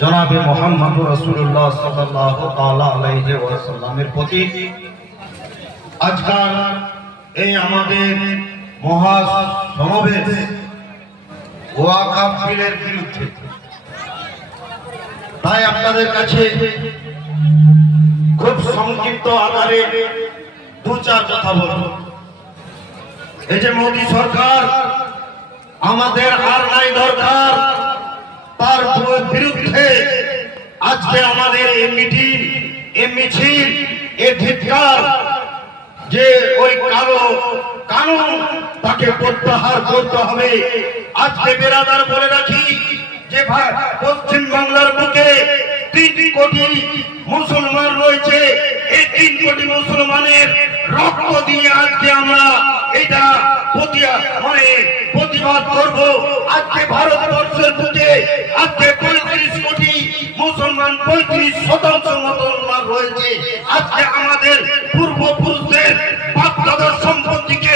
জনাবে মুহাম্মদুর রাসূলুল্লাহ সাল্লাল্লাহু তাআলা আলাইহি ওয়াসাল্লামের প্রতি আজকাল এই আমাদের মহা সমাবেশ ওয়াকফ বিলের বিরুদ্ধে। তাই আপনাদের কাছে খুব সংক্ষিপ্ত আকারে দু চার কথা বলব। এই যে মোদী সরকার আমাদের আর নাই দরকার, তার বিরুদ্ধে আজকে আমাদের এই মিটিং, এই মিছিল, এই ধিক্কার, যে ওই কালো কানুন তাকে প্রত্যাহার করতে হবে। আজকে বেরাদার বলে রাখি যে পশ্চিম বাংলার বুকে 3 কোটি মুসলমান রয়েছে। এই 3 কোটি মুসলমানের রক্ত দিয়ে আজকে আমরা এটা প্রতিবাদ করব। আজকে ভারতবর্ষের বুকে আজকে 35 কোটি মুসলমান, 35% মুসলমান রয়েছে। আজকে আমাদের পূর্বপুরুষদের বাপ দাদার সম্পত্তিকে